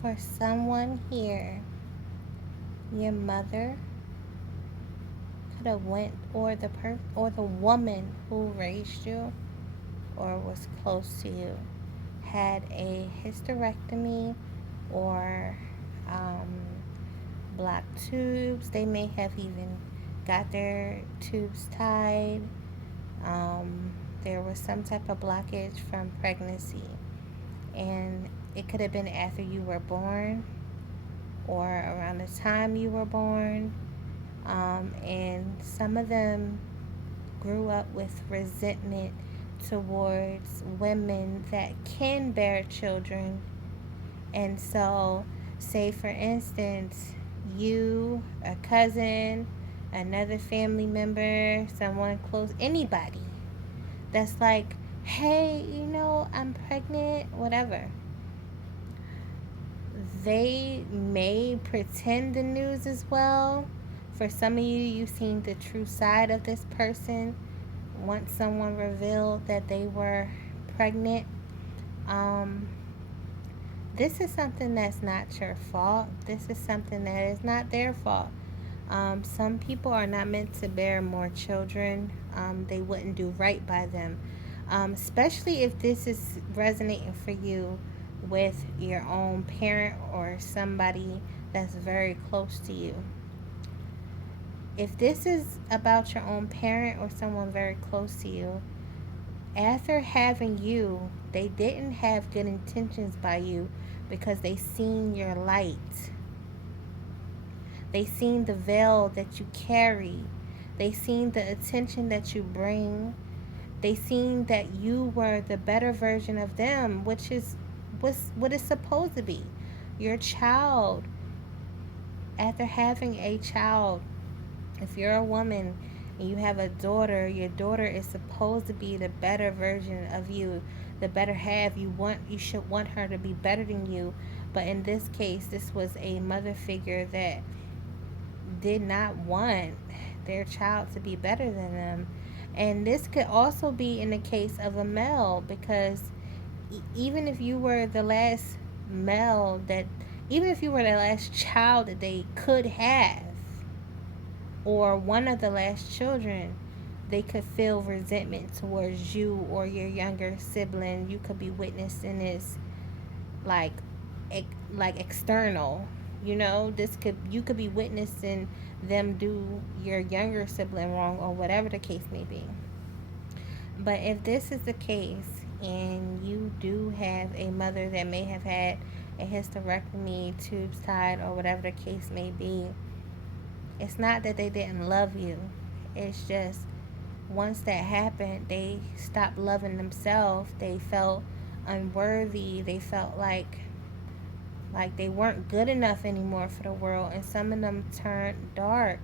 For someone here, your mother could have went, or the woman who raised you or was close to you had a hysterectomy or um, blocked tubes. They may have even got their tubes tied. Um, there was some type of blockage from pregnancy, and it could have been after you were born or around the time you were born. And some of them grew up with resentment towards women that can bear children. And so, say for instance, you, a cousin, another family member, someone close, anybody that's like, hey, I'm pregnant, whatever. They may pretend the news as well. For some of you, you've seen the true side of this person once someone revealed that they were pregnant. Um, this is something that's not your fault. This is something that is not their fault. Some people are not meant to bear more children. They wouldn't do right by them. Especially if this is resonating for you with your own parent or somebody that's very close to you. If this is about your own parent or someone very close to you, after having you, they didn't have good intentions by you because they seen your light. They seen the veil that you carry. They seen the attention that you bring. They seen that you were the better version of them, which is what it's supposed to be. Your child, after having a child, if you're a woman and you have a daughter, your daughter is supposed to be the better version of you, the better half. You should want her to be better than you. But in this case, this was a mother figure that did not want their child to be better than them. And this could also be in the case of a male, because even if you were the last male that, even if you were the last child that they could have, or one of the last children, they could feel resentment towards you or your younger sibling. You could be witnessing this like like external. This could you could be witnessing them do your younger sibling wrong or whatever the case may be. But if this is the case and you do have a mother that may have had a hysterectomy, tubes tied, or whatever the case may be, it's not that they didn't love you. It's just once that happened, they stopped loving themselves. They felt unworthy. They felt like they weren't good enough anymore for the world, and some of them turned dark.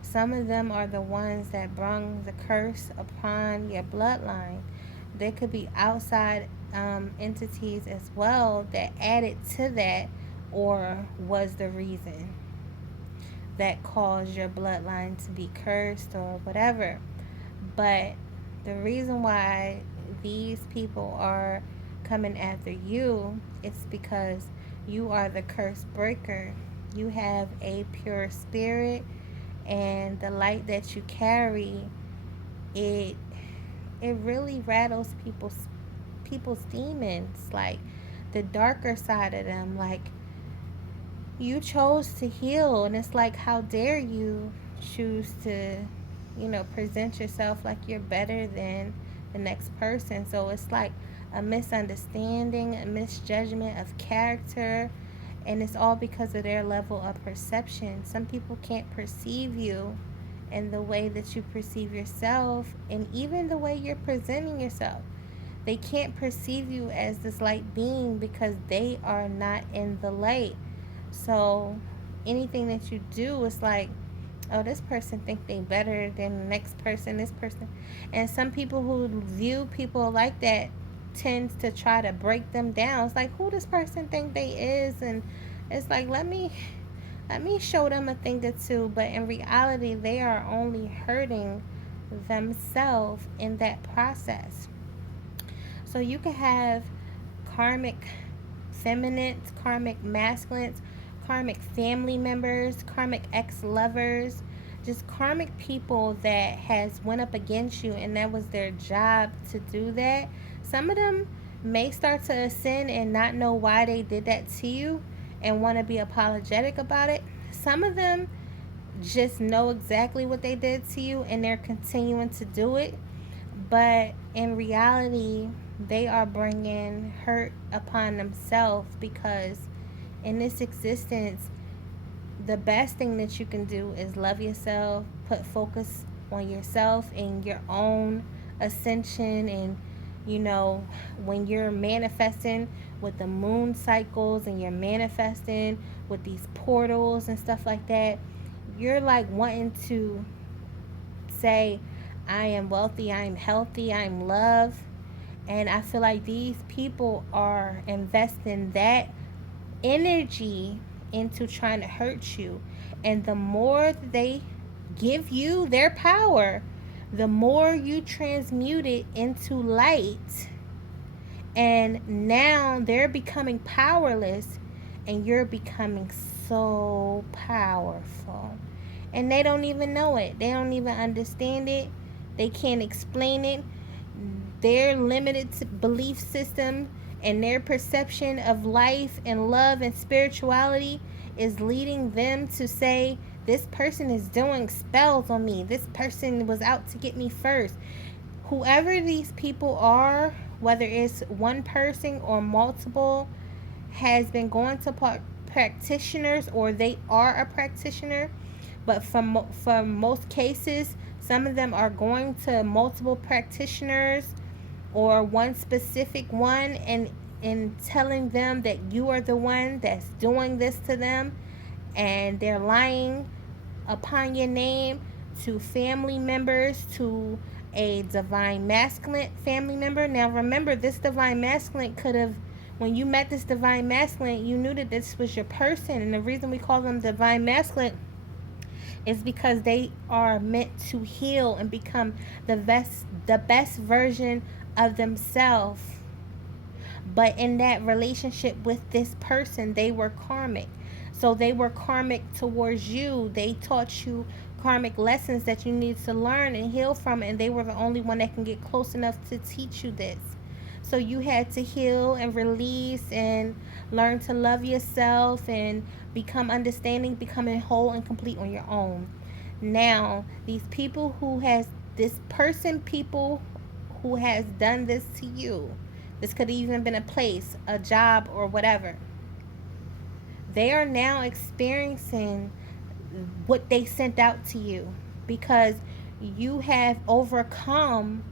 Some of them are the ones that brung the curse upon your bloodline. There could be outside entities as well that added to that or was the reason that caused your bloodline to be cursed or whatever. But the reason why these people are coming after you is because you are the curse breaker. You have a pure spirit, and the light that you carry, it it really rattles people's demons, like the darker side of them. Like, you chose to heal, and it's like, how dare you choose to present yourself like you're better than the next person. So it's like a misunderstanding, a misjudgment of character, and it's all because of their level of perception. Some people can't perceive you in the way that you perceive yourself, and even the way you're presenting yourself. They can't perceive you as this light being because they are not in the light. So anything that you do is like, oh, this person think they better than the next person, this person. And some people who view people like that tends to try to break them down. It's like, who this person think they is, and it's like, let me show them a thing or two. But in reality, they are only hurting themselves in that process. So you can have karmic feminines, karmic masculines, karmic family members, karmic ex-lovers, just karmic people that has went up against you and that was their job to do that. Some of them may start to ascend and not know why they did that to you and want to be apologetic about it. Some of them just know exactly what they did to you and they're continuing to do it, but in reality they are bringing hurt upon themselves, because in this existence the best thing that you can do is love yourself, put focus on yourself and your own ascension. And you know, when you're manifesting with the moon cycles and you're manifesting with these portals and stuff like that, you're like wanting to say, I am wealthy, I am healthy, I am loved. And I feel like these people are investing that energy into trying to hurt you. And the more they give you their power, the more you transmute it into light. And now they're becoming powerless and you're becoming so powerful. And they don't even know it. They don't even understand it. They can't explain it. Their limited belief system and their perception of life and love and spirituality is leading them to say, this person is doing spells on me. This person was out to get me first. Whoever these people are, whether it's one person or multiple, has been going to practitioners or they are a practitioner. But for most cases, some of them are going to multiple practitioners or one specific one, and telling them that you are the one that's doing this to them, and they're lying upon your name to family members, to a divine masculine family member. Now remember, this divine masculine could have, when you met this divine masculine, you knew that this was your person. And the reason we call them divine masculine is because they are meant to heal and become the best version of themselves. But in that relationship with this person, they were karmic. So they were karmic towards you. They taught you karmic lessons that you need to learn and heal from, and they were the only one that can get close enough to teach you this. So you had to heal and release and learn to love yourself and become understanding, becoming whole and complete on your own. Now, these people who has this person, people who has done this to you, this could have even been a place, a job, or whatever. They are now experiencing what they sent out to you, because you have overcome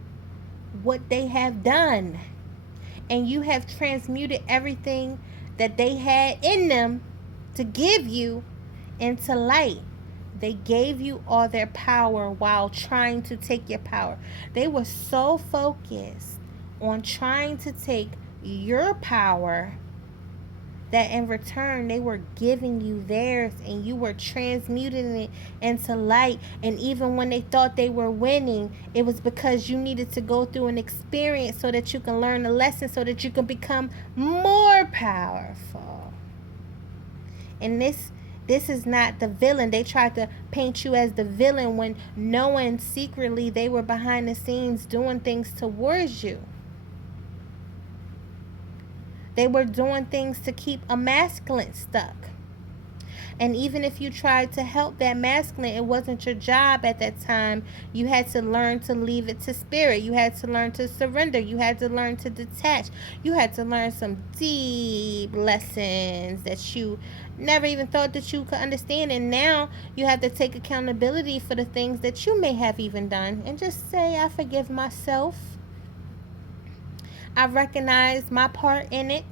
what they have done, and you have transmuted everything that they had in them to give you into light. They gave you all their power while trying to take your power. They were so focused on trying to take your power that in return they were giving you theirs, and you were transmuting it into light. And even when they thought they were winning, it was because you needed to go through an experience so that you can learn a lesson, so that you can become more powerful. And this is not the villain. They tried to paint you as the villain when knowing secretly they were behind the scenes doing things towards you. They were doing things to keep a masculine stuck. And even if you tried to help that masculine, it wasn't your job at that time. You had to learn to leave it to spirit. You had to learn to surrender. You had to learn to detach. You had to learn some deep lessons that you never even thought that you could understand. And now you have to take accountability for the things that you may have even done, and just say, I forgive myself. I recognize my part in it.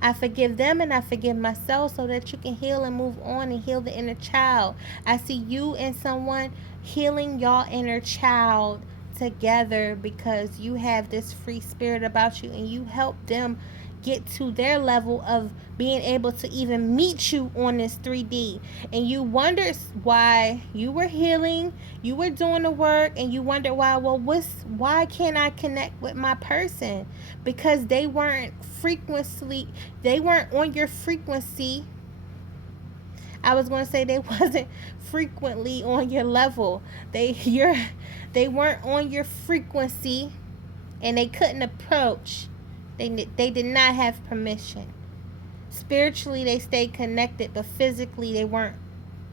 I forgive them and I forgive myself, so that you can heal and move on and heal the inner child. I see you and someone healing y'all inner child together, because you have this free spirit about you and you help them get to their level of being able to even meet you on this 3D. And you wonder why you were healing, you were doing the work, and you wonder why, well, why can't I connect with my person? Because they weren't on your frequency. I was going to say they wasn't frequently on your level. They weren't on your frequency, and they couldn't approach. They did not have permission. Spiritually, they stayed connected, but physically, they weren't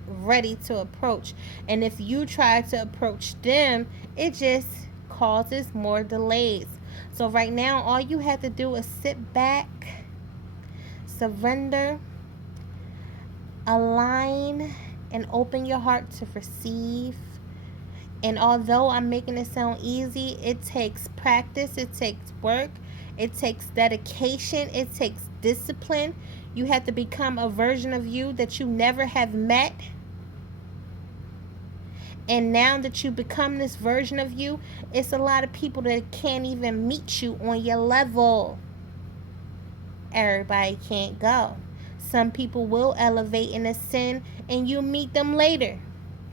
ready to approach. And if you try to approach them, it just causes more delays. So right now, all you have to do is sit back, surrender, align, and open your heart to receive. And although I'm making it sound easy, it takes practice, it takes work, it takes dedication, it takes discipline. You have to become a version of you that you never have met. And now that you become this version of you, it's a lot of people that can't even meet you on your level. Everybody can't go. Some people will elevate and ascend, and you meet them later,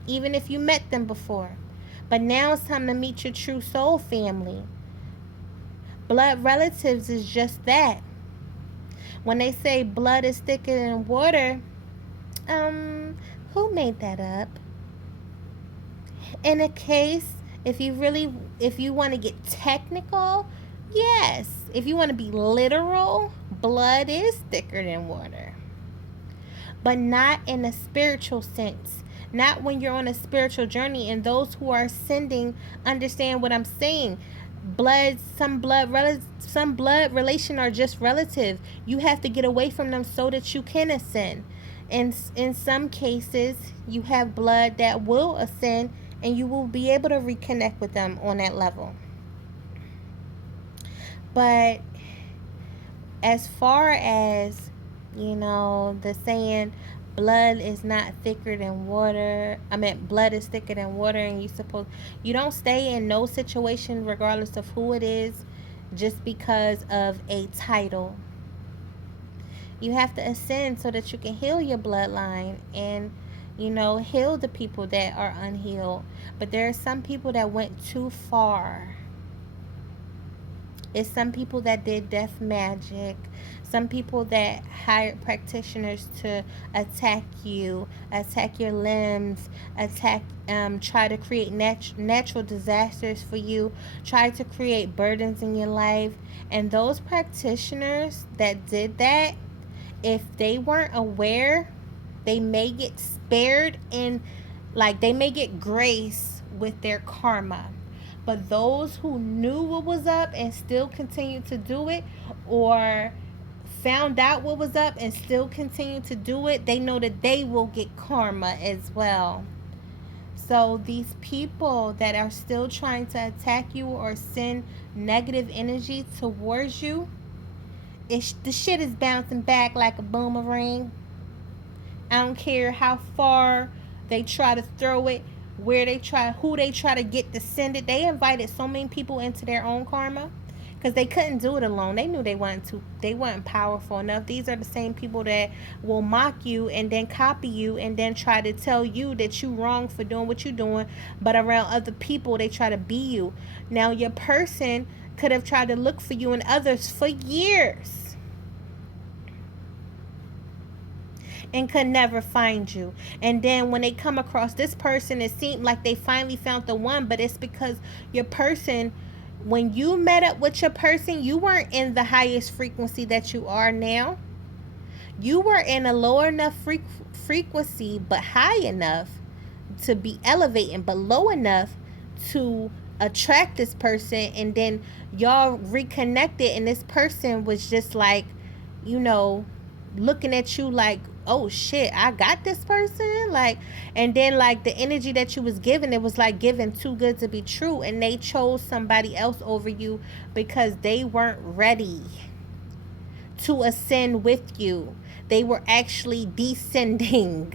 even if you met them before. But now it's time to meet your true soul family. Blood relatives is just that. When they say blood is thicker than water, who made that up? In a case, if you want to get technical, yes. If you want to be literal, blood is thicker than water. But not in a spiritual sense. Not when you're on a spiritual journey, and those who are ascending understand what I'm saying. Some blood relation are just relative. You have to get away from them so that you can ascend. And in some cases, you have blood that will ascend, and you will be able to reconnect with them on that level. But as far as, the saying blood is not thicker than water, blood is thicker than water, and you don't stay in no situation regardless of who it is just because of a title. You have to ascend so that you can heal your bloodline and heal the people that are unhealed. But there are some people that went too far. It's some people that did death magic, some people that hired practitioners to attack you, attack your limbs, try to create natural disasters for you, try to create burdens in your life. And those practitioners that did that, if they weren't aware, they may get spared, and they may get grace with their karma. But those who knew what was up and still continued to do it, or found out what was up and still continued to do it, they know that they will get karma as well. So these people that are still trying to attack you or send negative energy towards you, the shit is bouncing back like a boomerang. I don't care how far they try to throw it, who they try to get to send it. They invited so many people into their own karma because they couldn't do it alone. They knew they weren't powerful enough. These are the same people that will mock you and then copy you and then try to tell you that you wrong for doing what you're doing, but around other people they try to be you. Now your person could have tried to look for you and others for years and could never find you. And then when they come across this person, it seemed like they finally found the one, but it's because your person, when you met up with your person, you weren't in the highest frequency that you are now. You were in a lower enough frequency, but high enough to be elevating, but low enough to attract this person. And then y'all reconnected, and this person was just like, looking at you like, oh shit, I got this person. And then the energy that you was given, it was like given too good to be true, and they chose somebody else over you because they weren't ready to ascend with you. They were actually descending.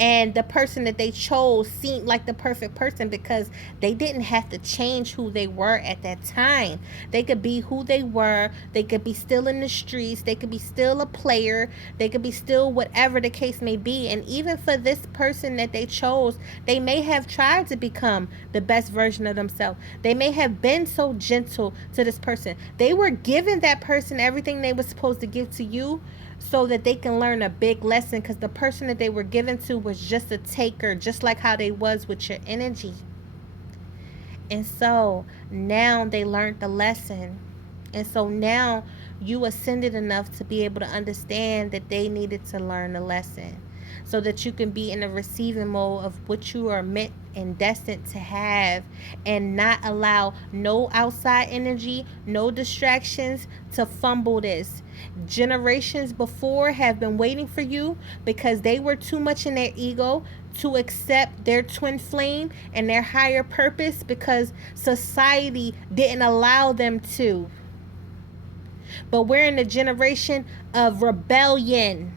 And the person that they chose seemed like the perfect person because they didn't have to change who they were at that time. They could be who they were. They could be still in the streets. They could be still a player. They could be still whatever the case may be. And even for this person that they chose, they may have tried to become the best version of themselves. They may have been so gentle to this person. They were giving that person everything they were supposed to give to you so that they can learn a big lesson, because the person that they were given to was just a taker, just like how they was with your energy. And so now they learned the lesson. And so now you ascended enough to be able to understand that they needed to learn the lesson so that you can be in a receiving mode of what you are meant and destined to have, and not allow no outside energy, no distractions to fumble this. Generations before have been waiting for you because they were too much in their ego to accept their twin flame and their higher purpose, because society didn't allow them to. But we're in a generation of rebellion,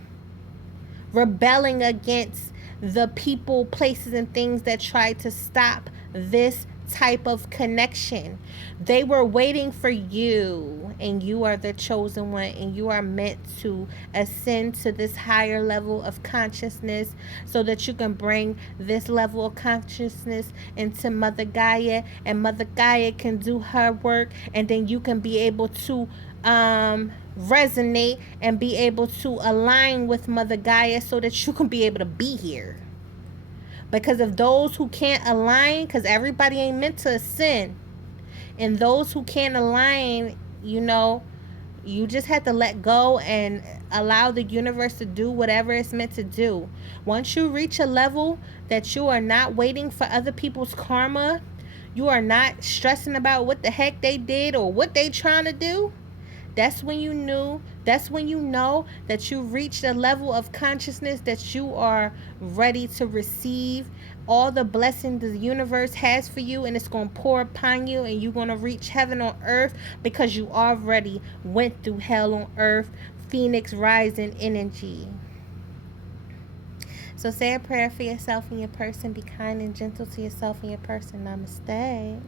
rebelling against the people, places, and things that try to stop this type of connection. They were waiting for you, and you are the chosen one, and you are meant to ascend to this higher level of consciousness so that you can bring this level of consciousness into Mother Gaia, and Mother Gaia can do her work, and then you can be able to resonate and be able to align with Mother Gaia so that you can be able to be here. Because if those who can't align, because everybody ain't meant to ascend, and those who can't align, you just have to let go and allow the universe to do whatever it's meant to do. Once you reach a level that you are not waiting for other people's karma, you are not stressing about what the heck they did or what they trying to do, that's when you know that you reached a level of consciousness that you are ready to receive all the blessings the universe has for you, and it's going to pour upon you, and you're going to reach heaven on earth because you already went through hell on earth. Phoenix rising energy. So say a prayer for yourself and your person. Be kind and gentle to yourself and your person. Namaste.